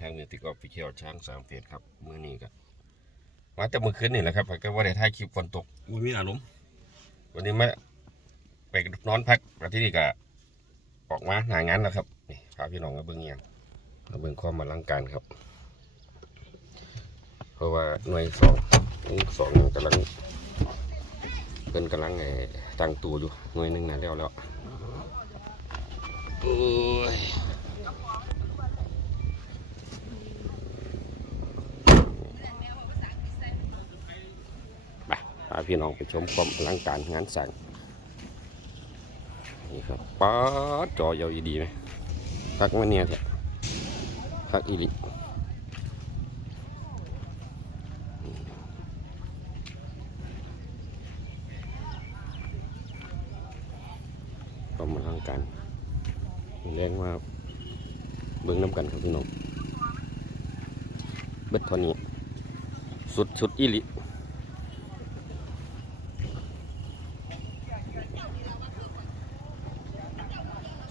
ช้างมิวติกออฟฟิเชียลช้างสามเฟสครับมื้อนี้ก็มาแต่มื้อคืนนี่แหละครับก็ว่าได้ถ่ายคลิปฝนตกอุ้ยมีอารมณ์วันนี้มาไปนอนพักแล้วที่นี่ก็ออกมาหางานแล้วครับนี่พาพี่น้องมาเบิ่งเงียงมาเบิ่งความมาลังการครับ เพราะว่าหน่วยสองสองกำลังเป็นกำลังไอ้ตั้งตัวอยู่หน่วยหนึ่งนะแล้วแล้วโอ้ย ไปพาพี่น้องไปชมความอลังการงานสั่งนี่ครับป๊าดจอยาวอีดีไหมพักมาเนี่ยเถอะพักอีลิความอลังการแรงมาเบิ้งน้ำกันครับพี่น้องเบ็ดท่านี้สุดสุดอีลิ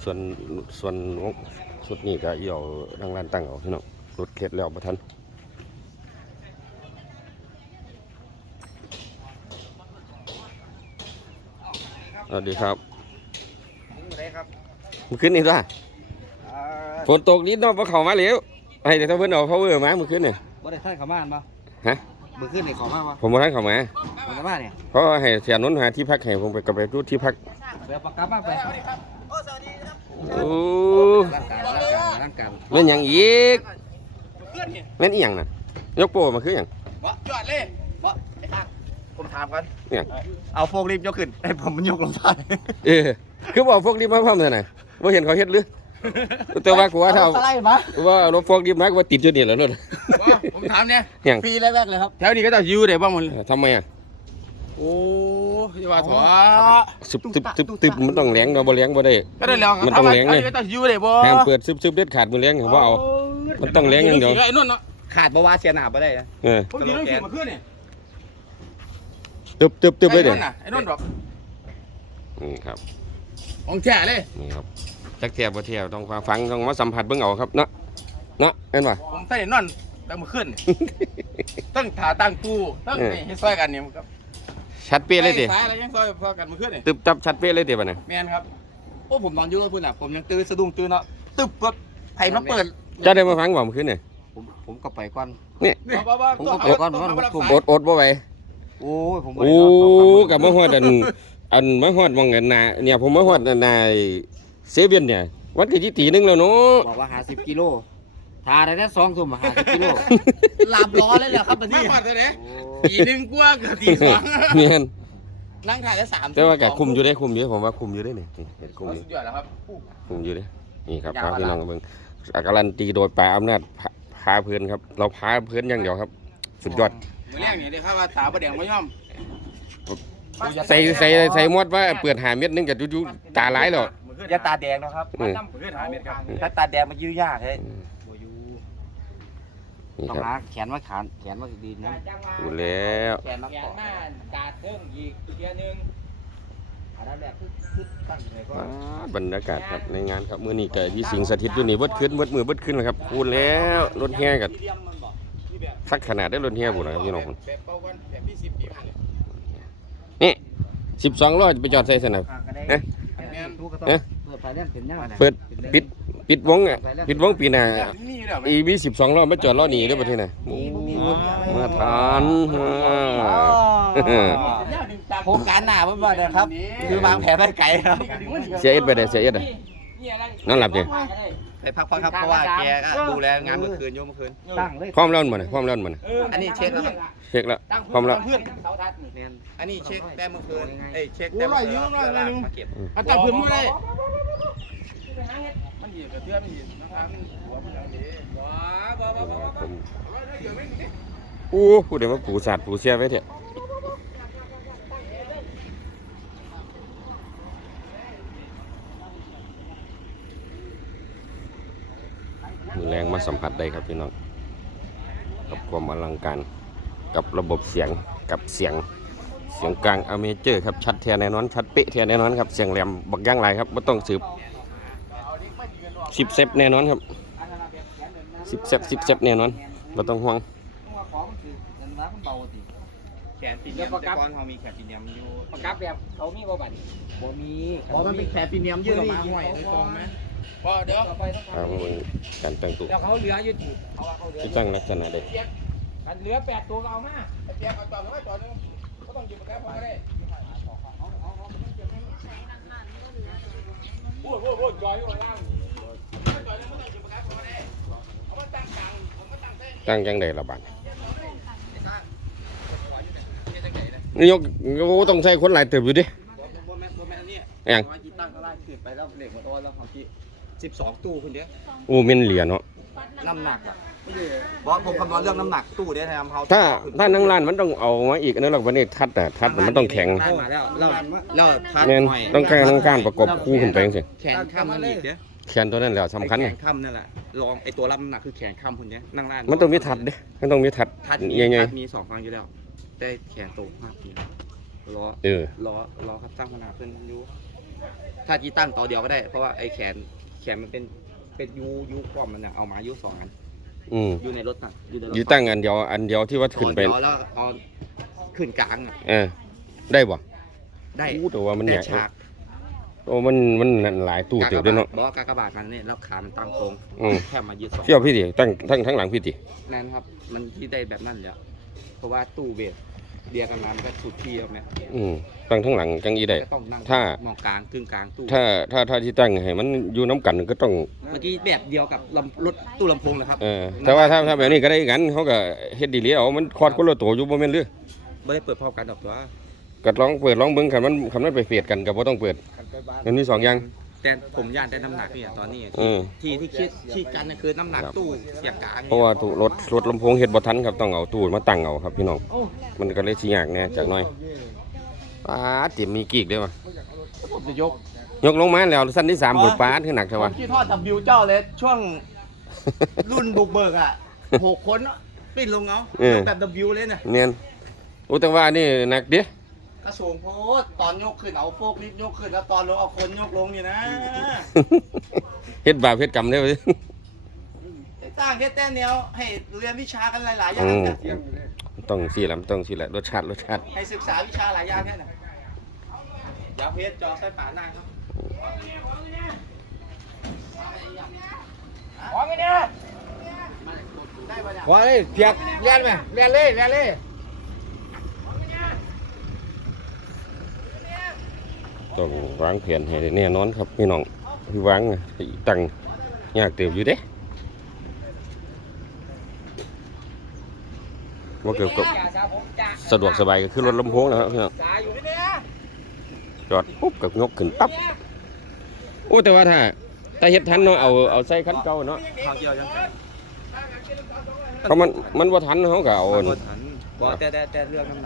ส่วนส่วนสุดนี้ก็เอี่ยวทางร้านตั้งเอาพี่น้องรถเข็ดแล้วประทันสวัสดีครับได้ครับมันขึ้นนี่ด้วยฝนตกนิดเนอกพอเข้ามาแล้วให้แต่ถ้าเพิ่นเอา power มาเมื่อคืนเนี่ยบ่ได้ท่านเขามาบ่ฮะมือขึ้นนี่เขามาบ่ผมบ่ทันเข้ามามันจะมาเนี่ยเพราะว่าให้เสียนนท์หาที่พักให้ผมไปกับไปดูที่พัก เดี๋ยวปากกามาไปโอ้ร่างกายร่างกายร่างกายแม่นหยังอีกแม่นอีหยังน่ะยกโปมาคือหยังบ่จอดเลยบ่ไอ้ทางผมถามกันเนี่ยเอาโฟกรีบยกขึ้นไอ้ผมมันยกลงใต้เออคือบอกพวกนี้มาพร้อมเลยนะว่าเห็นเขาเฮ็ดหรือแต่ว่ากูว่าถ้าเอาสไลด์มาว่ารถพวกนี้มากูว่าติดอยู่นี่แหล้วรถผมถามเนี่ยอย่างฟรีแรกๆเลยครับแถวนี้ก็จะอยูได้บ้างมันเออทำไมอะโอ้ ยว่าถอซึบซึบซึบซึบมันต้องแรงเราบ่แรงบ่ได้ก็ได้แล้วมันต้องเลี้ยงแถวนี่นี้ก็จะอยูได้บ่ห้ามเปิดซึบซึบเด็ดขาดมือแรงว่าเอามันต้องเลี้ยงอย่างเดียวไอ้นุ่นเนาะขาดบ่ว่าเสียหน้าบ่ได้นะเออผมยืนต้องขี่มาขึ้นนี่ตึบตึบตึบเลยไอ้เด้นุ่นน่ะไอ้นุ่นดอกนี่ครับของแท้เลยนี่ครับจักเทียบบ่เทียบต้องฟังฟังต้องมาสัมผัสเบิ่งเอาครับเนาะเนาะเห็นป่ะผมใส่นุ่นแต่มาขึ้นตั้งถาตั้งตู้ตั้งเออนี่ให้ซอยกันเนี่ยครับ ชัดเป๊ะเลยติซ้ายแล้วยังซอยพอกันมาขึ้นนี่ตึบจับชัดเป๊ะเลยติบัดนี้แม่นครับโอ้ผมนอนอยู่กับพุ่นน่ะผมยังตื่นสะดุ้งตื่นเนาะตึบก็ไผมาเปิดเจ้าได้มาฟังบ่เมื่อคืนนี่ผมผมก็ไปก่อน นี่บ่บ่บ่ผมก็ไปก่อนผมก็อดอดบ่ไหวโอ้ยผมบ่โอ้ได้นอนสองสามมื้อกับมาฮอดอันอันมาฮอดหมองกันนาเนี่ยผมมาฮอดอันนาเซเว่นเนี่ยวันที่ที่ตีหนึงแล้วเนาะบอกว่าหาสิบกิโล ทาได้แค่สองทุ่มหาสิบกิโลลาบล้อเลยเหรอครับบัดมานี้พอดเลยตีหนึ่งกว่ากับตีสองเนียนนั่งถ่ายได้สามแต่ว่าก็คุมอยู่ได้คุมอยู่ผมว่าคุมอยู่ได้นี่นี่เห็นคุมอยู่สุดยอดแล้วครับ คุมอยู่ได้นี่ครับพาพี่น้องมาเบิ่งอาการันตีโดยปลายอำนาจพาพาเพื่อนครับ เราพาเพื่อนอย่างเดียวครับ สุดยอดมื้อแรกนี่ได้ข่าวว่าตาบ่แดงบ่ยอมใส่ใส่ใส่หมดว่าเปิดหาเม็ดหนึงก็จุ๊ตาหลายแล้วอย่าตาแดงนะครับอืมมื้อขึ้นหาเม็ดครับถ้าตาแดงมันยืดยากเลย นี่ต้องครับ หาแขนมาขานแขนมาดีนะดูแล้วแขนมาแขเกาะนมาตาเทิงอีกเทียหนึงอันนั้นแหละคือคือตั้งเลยก็อ่าบรรยากาศครับในงานครับมื้อนี้ก็ที่สิงสถิตอยู่นี่เบิดขึ้นเบิดมือเบิดขึ้นแล้วครับพูดแล้วรถแห่กับสักขนาดได้รถแห่บุญนะครับพี่น้องแบบเป่ากันแบบพี่สิบปีมาเลยนี่สิบสองล้อจะไปจอดใส่สนาม เอ๊ะแม่นทุกก็ต้องเอ๊ะเปิดไฟเล่นเป็นยังไงเปิดปิด ปิดวงอะปิดวงปีหน้านี่อยู่แล้วไหมอีวีสิบสองล้อมาจอดล้อหนีได้ประเทศไหนโอ้มาทานฮ่าโครงการหน้าผมว่าเด้อครับ คือวางแผนไว้ไกลครับเสียเอ็ดไปเด้อเสียเอ็ดอะนอนหลับดิไปพักผ่อนครับเพราะว่าแกก็ดูแลงานเมื่อคืนโยมเมื่อคืนตั้งเลยพร้อมแล้วมันน่ะพร้อมแล้วมันน่ะอันนี้เช็คแล้วครับเช็คแล้วพร้อมแล้วเพื่อนเสาทัดนี่แม่นอันนี้เช็คแต้มเมื่อคืนเอ้ยเช็คโอ้แต้มร้อยอยู่ร้อยหนึ่งมาเก็บอาจารย์เพื่อ นไม่ได้มันเหยียบกระเทือมันเหยียบนะครับมันหัวมันอย่างนี้ว้าว้าว้าว้าว้าโอ้พูดได้ว่าปูสัตว์ปูเสียไว้เถอะมือแรงมาสัมผัสได้ครับพี่น้องกับความอลังการกับระบบเสียงกับเสียงเสียงกลางอเมเจอร์ครับชัดแท้แน่นอนชัดเป๊ะแท้แน่นอนครับเสียงแหลมบักย่างไรครับไม่ต้องสืบ สิบเซฟแน่นอนครับสิบเซฟสิบเซฟแน่นอนบ่ต้องห่วงต้องว่าของมันคือมันว่ามันเบาสิแขนปีเนียมแต่ก่อนเขามีแขนปีเนียมอยู่ประกับแบบเขามีบ่บัดบ่มีอ๋อมันเป็นแขนปีเนียมยืดออกมาห้อยในตรงไหมพอเดี๋ยวต่อไปต้องอ่ามึงการแต่งตัวแล้วเขาเหลืออยู่ที่เขาว่าเขาเหลือที่ตั้งลักษณะใดมันเหลือแปดตัวก็เอามาเปียกเอาจอดไว้จอดนึงก็ต้องหยิบมาแค่พอได้พูดพูดพูดจอยอยู่ข้างล่างจอยแล้วไม่ต้องหยิบมาแค่พอได้เอามาตั้งกลางผมก็ ตั้งเส้นตั้งจังใดละบาดนี่ตั้งไหนนะนี่ยกโอ้ต้องใช้คนหลายเติบอยู่ดิบนแม่บนแม่นี่หยังว่าจีตั้งก็ไล่ขึ้นไปแล้วเหล็กมันโอ้แล้วของจีสิบสองตู้คนเดียวโอ้เม่นเหลียเนาะน้ำหนักอะ บอสผมคำนวณเรื่องน้ำหนักตู้ได้ทำเขาถ้าถ้านั่งร้านมันต้องเอามาอีกอันนั้นหรอกวันนี้ทัดน่ะทัดมันต้องแข็งได้มาแล้วแล้วแล้วพัดแม่นหน่อยต้องการต้องการประกบคู่ขึ้นไปจังซี่แขนค่ำมันอีกเด้อแขนตัวนั้นแหละสำคัญไอ้น่ะแขนค่ำนั่นแหละลองไอตัวรับน้ำหนักคือแขนค่ำคนเนี้ยนั่งร้านมันต้องมีทัดเด้มันต้องมีทัดทัดมีใหญ่ทัดมีสองฟังอยู่แล้วแต่แขนโตมากพี่ล้อๆเออล้อล้อครับตั้งขนาดเพิ่นอยูถ้าจีตั้งต่อเดียวก็ได้เพราะว่าไอแขนแขนมันเป็นเป็นยูยูความมันเนี่ยเอามายูสองอัน อืมอยู่ในรถน่ะอยู่ในรถอยู่ตั้งอันเดียวอันเดียวที่ว่าขึ้นไปต่อเดียวแล้วเอาขึ้นกลางอะเออได้บ่ได้อู้แต่ว่ามันแต่ใหญ่ฉากโอ้มันมันหลายตู้เติบด้วยเนาะ บอกว่ากากบาทมันเนี่ยแล้วขามันตั้งโค้งอืม แค่มายืดสองเที่ยวพี่ดิตั้งทั้งทั้งหลังพี่ดิแน่นครับ มันที่ได้แบบนั้นแหละเพราะว่าตู้เบส เรียกกันมามันก็สุดที่แล้วแม่อืมตั้งทั้งหลังจังอีได้ ก็ต้องนั่งถ้า มองกลางกึ่งกลางตู้ถ้าถ้าถ้าที่ตั้งให้มันอยู่น้ำกันก็ต้องเมื่อกี้แบบเดียวกับลำรถตู้ลำโพงเลยครับเออแต่ว่าถ้าถ้าแบบนี้ก็ได้กันเขาก็เฮ็ดดีเลยเอามันคอดคนละตัวอยู่บ่แม่นหรือไม่ได้เปิดพร้อมกันดอกตัวก็ลองเปิดลองเบิ่งคันมันคันมันไปเฟียดกันก็บ่ต้องเปิดมันมีสองอย่าง แต่ผมย่านได้น้ำหนักเนี่ยตอนนี้อืม ที่ที่คิดที่กันเนี่ยคือน้ำหนักครับตู้เสียงกลางเพราะว่าตู้รถรถลำโพงเฮ็ดบ่ทันครับต้องเอาตู้มาตั้งเอาครับพี่น้อง มันก็เลยสิยากแหน่จักหน่อยป้าดเต็มมีกีกเด้อว่ะผมจะยกยกลงมาแล้วสั้นที่3บุดป้าดคือหนักผเท่าว่ะมที่ทอดดับบิวเจ้าเลยช่วงรุ่นบุกเบิกอะหกคนอะปิ้นลงเงาเออ แบบดับบิวเลยเนี่ยเนียนโอ้แต่ว่านี่หนักเด้ กระสูงโพดตอนยกขึ้นเอาโฟกลิฟต์ยกขึ้นแล้วตอนลงเอาคนยกลงนี่นะเฮ็ดบาปเฮ็ดกรรมเด้อเว้ยไอ้ตั้งแค่แต่แนวให้เรียนวิชากันหลายๆ อย่างอืม นะต้องสิล่ะมันต้องสิล่ะรสชาติรสชาติ ให้ศึกษาวิชาหลายอย่างแค่ไหนเดี๋ยวเพชรจอใส่ป่าหน้าครับของไงเนี่ยได้ปะเนี่ยว่าเลยเพียกเรียนไหมเรียนเลยเรียนเลย ต้องวางแผนให้แน่นอนครับพี่น้องพี่วางตั้งยากเติบอยู่เด้ว่าเกี่ยวกับสะดวกสบายก็คือรถลำโพงนะครับพี่น้องจอดปุ๊บกับงกขึ้นปั๊บโอ้แต่ว่าถ้าถ้าเฮ็ดทันเนาะเอาเอาใส่คันเก่าเนาะเพราะมันมันบ่าทันเขาก็เอาเอาแต่แต่เรื่องน้ำ